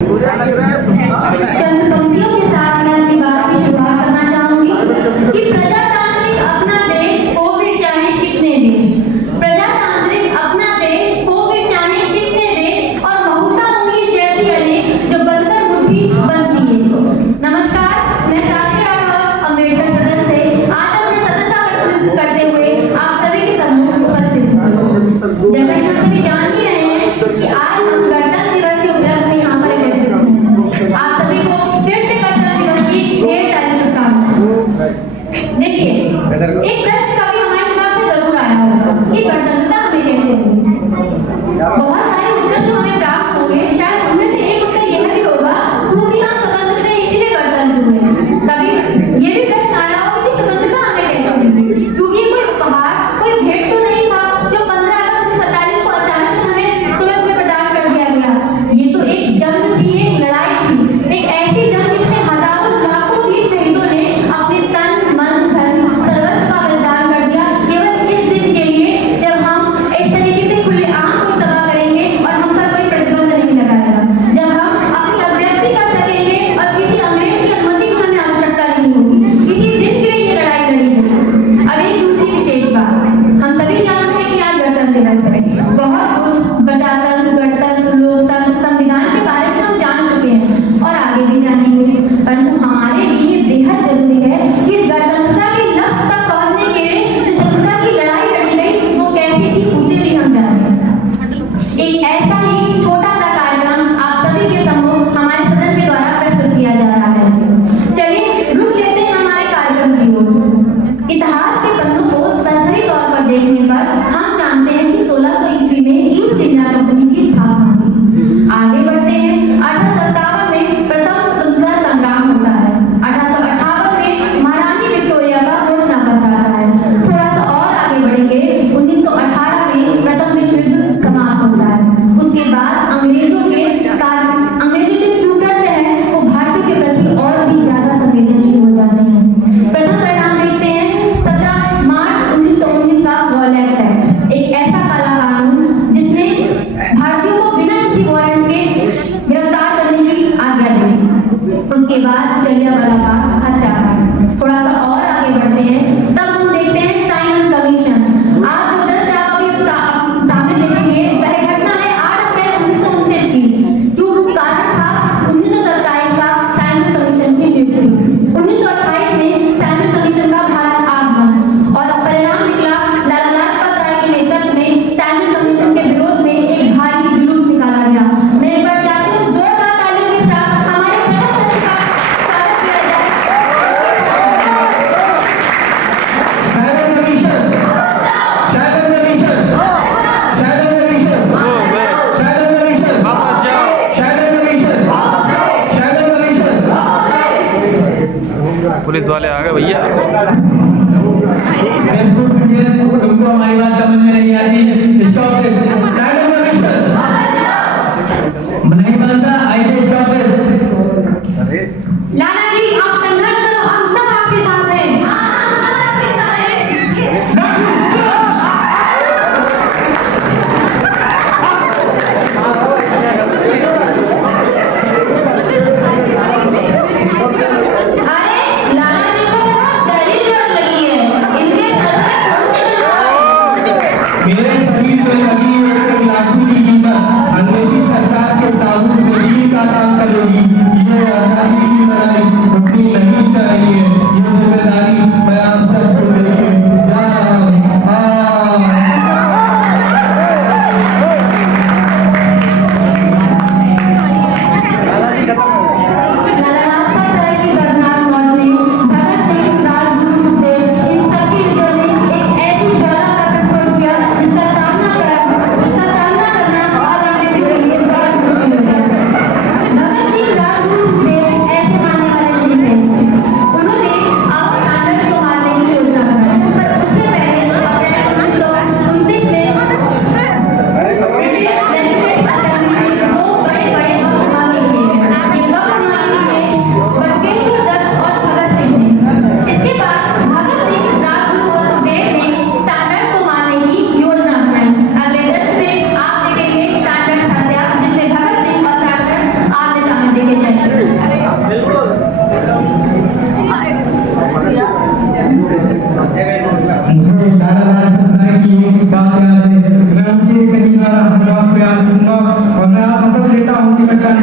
चंद पंक्तियों के साथ मैं अपनी बात की शुरुआत करना चाहूंगी कि प्रजातांत्रिक अपना देश हो भी चाहे कितने देश, प्रजातांत्रिक अपना देश हो भी चाहे कितने देश, और बहुता होंगी जैसी अनेक जो बनकर मुट्ठी बनती है। नमस्कार, मैं साक्षी राठौर अम्बेडकर सदन से आज अपने सदस्यता प्रतिनिधित्व करते हुए आप सभी के सम्मुख उपस्थित हूँ। जैसा कि हम सभी जान ही रहे हैं कि आज हम गणतंत्र दिवस के उपलक्ष्य में यहाँ पर एकत्रित हैं। आप सभी को फिर से गणतंत्र दिवस की ढेर सारी शुभकामनाएं। देखिए, एक प्रश्न कभी हमारे दिमाग में जरूर आया होगा कि गणतंत्रता हमें कैसे होगी। बहुत सारे उत्तर जो हमें प्राप्त होंगे, शायद उनमें से एक उत्तर यह भी होगा क्योंकि हम स्वतंत्र थे इसीलिए गणतंत्र हुए। कभी ये भी प्रश्न आया होगा कि स्वतंत्रता हमें कैसे मिली, क्योंकि कोई उपहार, कोई भेंट तो नहीं था जो 15 अगस्त 1947 को अचानक से हमें तुरंत में प्रदान कर दिया गया। ये तो एक जंग थी, एक लड़ाई थी, एक ऐसी जंग जिसमें हजारों लाखों वीर शहीदों ने अपने तन, मन, धन, सर्वस्व का बलिदान कर दिया केवल इस दिन के लिए जब हम इस तरीके से खुलेआम कोई सभा करेंगे और हम पर कोई प्रतिबंध नहीं लगाएगा, जब हम अपनी अभिव्यक्ति कर सकेंगे और किसी अंग्रेज की अनुमति की हमें आवश्यकता नहीं होगी। इसी दिन के लिए ये लड़ाई लड़ी है। अब एक दूसरी विशेष बात, हम सभी जानते हैं कि आज गणतंत्र दिवस है। बहुत कुछ प्रजातंत्र, गणतंत्र, लोकतंत्र, संविधान के बारे में हम जान चुके हैं और आगे भी जानेंगे, परंतु हमारे लिए बेहद जरूरी है कि इस गणतंत्रता के लक्ष्य तक पहुंचने के लिए जो स्वतंत्रता की लड़ाई लड़ी गई वो कैसी थी उसे भी हम जानें। एक ऐसा ही छोटा सा कार्यक्रम आप सभी के सम्मुख हमारे सदन के द्वारा प्रस्तुत किया जा रहा है। चलिए रुक लेते हैं हमारे कार्यक्रम की ओर। इतिहास के पन्नों को सही तौर पर देखने पर हम जानते हैं कि 1600 ईस्वी में ईस्ट इंडिया कंपनी की स्थापना हुई। आगे बढ़ते हैं, 1857 में प्रथम स्वतंत्रता संग्राम होता है। 1858 में महारानी विक्टोरिया का घोषणा पत्र आता है। थोड़ा सा और आगे बढ़ेंगे, 1918 में प्रथम विश्व युद्ध समाप्त होता है। उसके बाद अंग्रेजों जो ट्यूटर हैं वो भारतीयों के प्रति और भी ज्यादा संवेदनशील हो जाते हैं। प्रथम परिणाम देखते हैं 17 मार्च 1919 का वॉलेट एक्ट, एक ऐसा काला कानून जिसने भारतीयों को बिना किसी वारंट के गिरफ्तार करने की आज्ञा दी। उसके बाद जलियांवाला बाग हत्याकांड। थोड़ा सा और आगे बढ़ते हैं, तब हम देखते हैं साइमन कमीशन। आज जो दृश्य आप अभी सामने देखेंगे वह घटना है 8 अप्रैल 1929 की। जो कारण था 1927 का साइमन कमीशन की नियुक्ति। 1928 में साइमन कमीशन का भारत आगमन और परिणाम निकला लाला लाजपत राय के नेतृत्व में साइमन कमीशन के विरोध में एक भारी जुलूस निकाला गया। मैं एक बार चाहती हूँ जोरदार तालियों के साथ हमारे प्रथम सदस्य का स्वागत किया जाए। Simon commission, Simon commission, Simon commission, Simon commission, Simon commission, Simon commission. Police वाले आ गए भैया। तुमको हमारी बात समझ में नहीं आती, स्टॉप इट। साइमन कमीशन नहीं बनता, ऐसे स्टॉप इट। लाला जी आप संघर्ष करो, हम सब आपके साथ हैं। अरे लाला जी को बहुत गहरी चोट लगी है, इनके सर में मेरे शरीर में लगी एक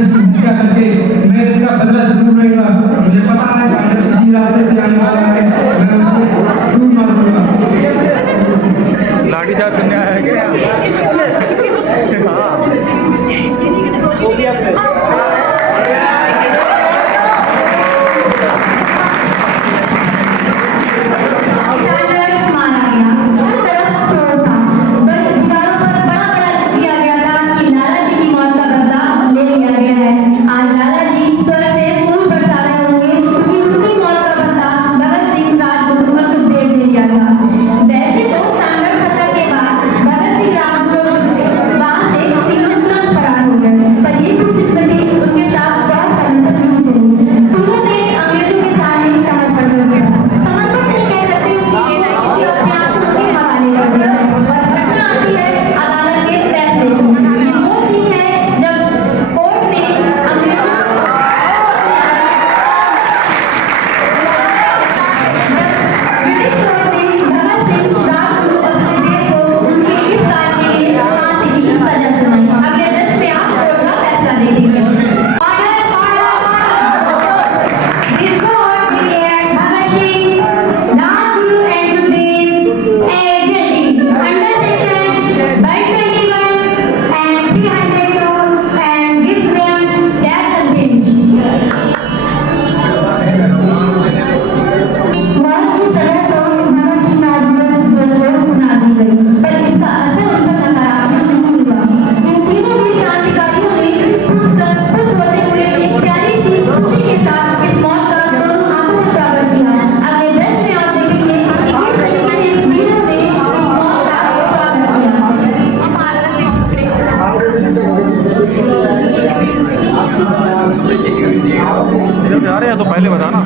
इसकी हत्या करके मैं इसका बदला जरूर लूंगा। मुझे पता है कि अगर किसी रास्ते से आने वाला है मैं उसको जरूर मार दूंगा। लाठीचार्ज करने आया है क्या? मारा गया, हर तरफ शोर था। बस दीवारों पर बड़ा-बड़ा लिख दिया गया था कि लाला जी की मौत का बदला ले लिया गया है। आज लाला जी स्वर्ग से फूल बरसा रहे होंगे क्योंकि उनकी मौत का बदला भगत सिंह, राजगुरु और सुखदेव ने लिया था। वैसे तो संघर्ष खत्म के बाद भगत सिंह, राजगुरु और सुखदेव वहां से तीनों तुरंत फरार हो गए, पर ये दुष्टिस्मृति उनके साथ बहुत समय तक नहीं चली। तीनों ने अंग्रेजों के सामने समर्पण कर दिया। समर्पण नहीं कह सकते उसकी अपने आप उनके हवाले कर दिया। और घटना आती है अदालत के फैसले की। ये वो सीन है जब कोर्ट ने अंग्रेजों ब्रिटिश कोर्ट ने भगत सिंह, राजगुरु और सुखदेव को उनके इस कार्य के लिए फांसी की सजा सुनाई। अगले दृश्य में आप कोर्ट का फैसला देखेंगे। Order, order, This court declared Bhagat Singh, Rajguru and Sukhdev as guilty under section 121 and 302 and gives them death sentence. मौत की सजा तो भगत सिंह, राजगुरु और सुखदेव को सुना दी गई, पर इसका असर उन पर नकारात्मक नहीं हुआ। इन तीनों वीर क्रांतिकारियों ने खुश होते हुए एक प्यारी सी खुशी के साथ इस मौत का दोनों हाथों से स्वागत किया। अगले दृश्य में आप देखेंगे कि किस तरीके से इन वीरों ने इस मौत का स्वागत किया। जब जा रहे हैं तो पहले बताना।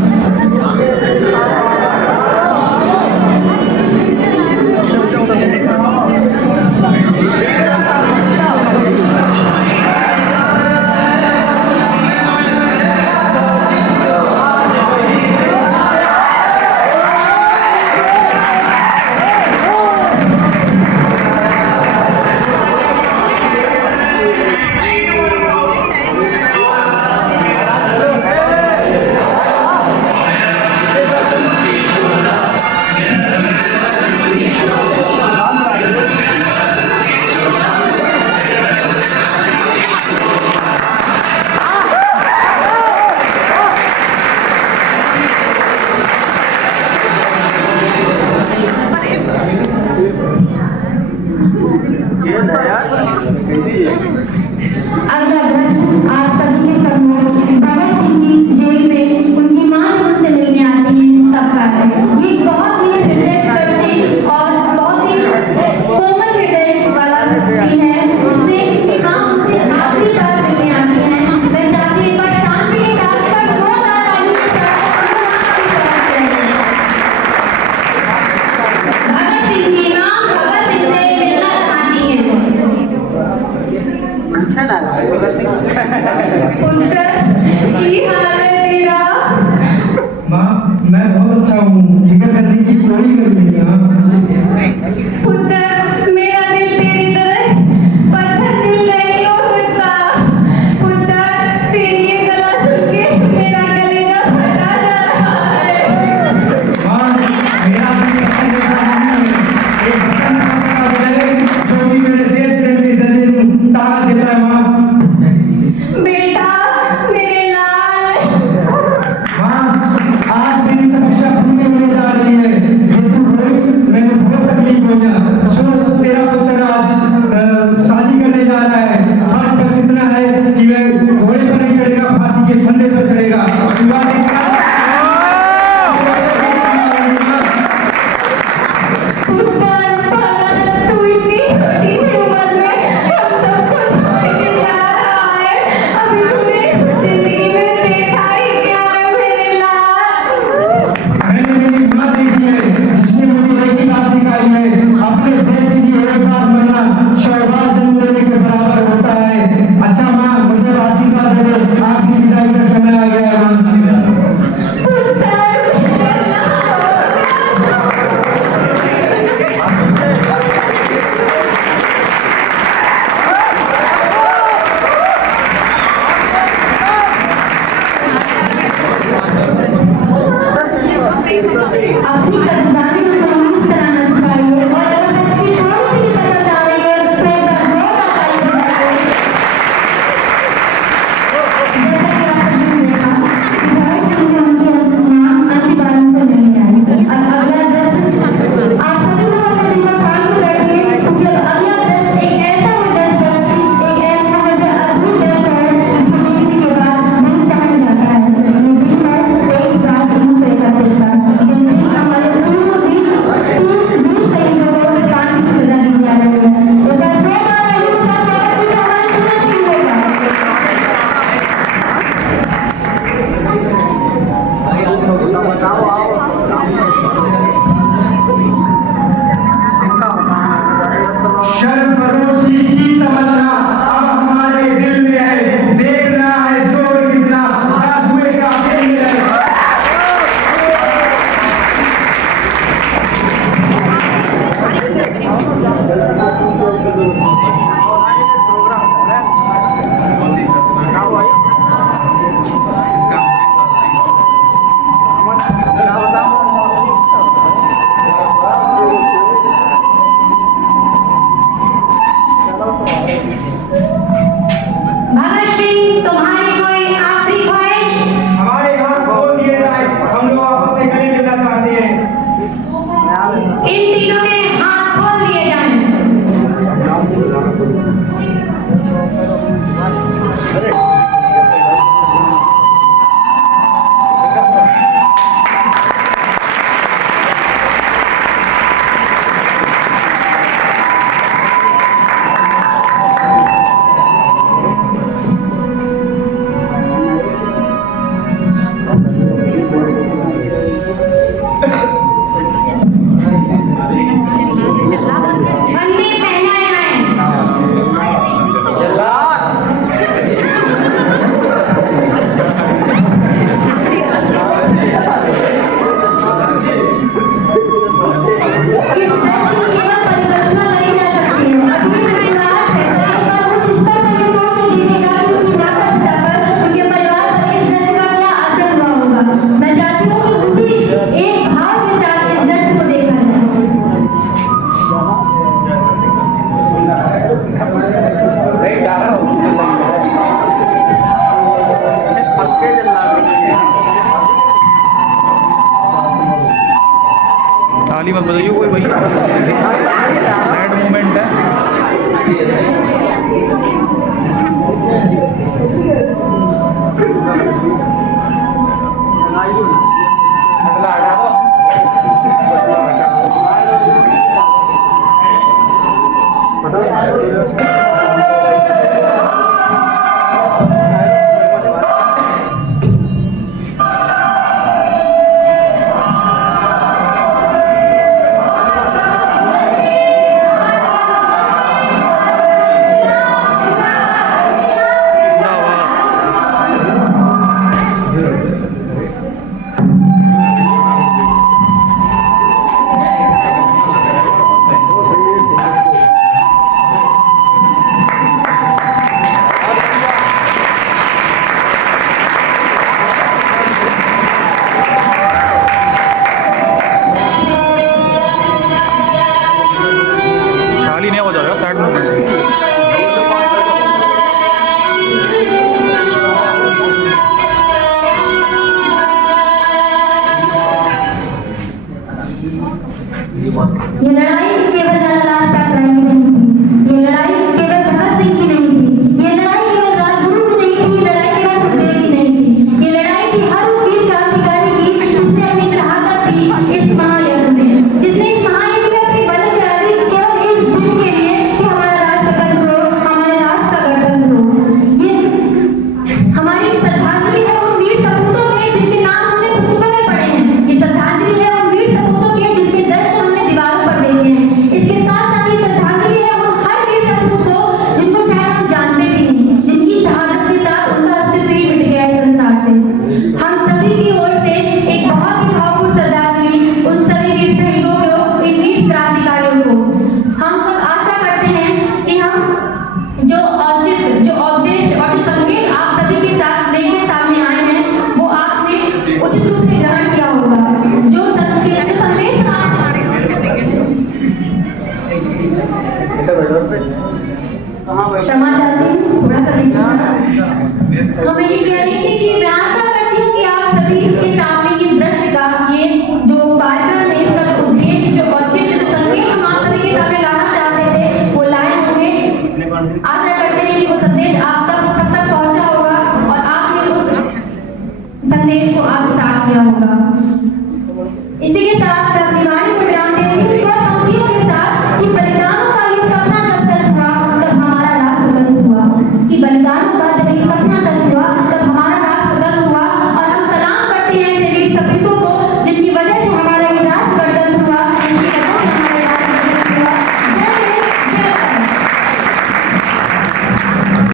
रणनीति की मैं आशा करती हूँ कि आप सभी के सामने ये दृश्य का ये जो कार्यक्रम है इसका जो उद्देश्य जो औचित्य जो संदेश हम आप सभी के सामने लाना चाहते थे वो लाए होंगे। आशा करते हैं कि वो संदेश आप तक पहुंचा होगा और आपने उस संदेश को आत्मसात किया होगा।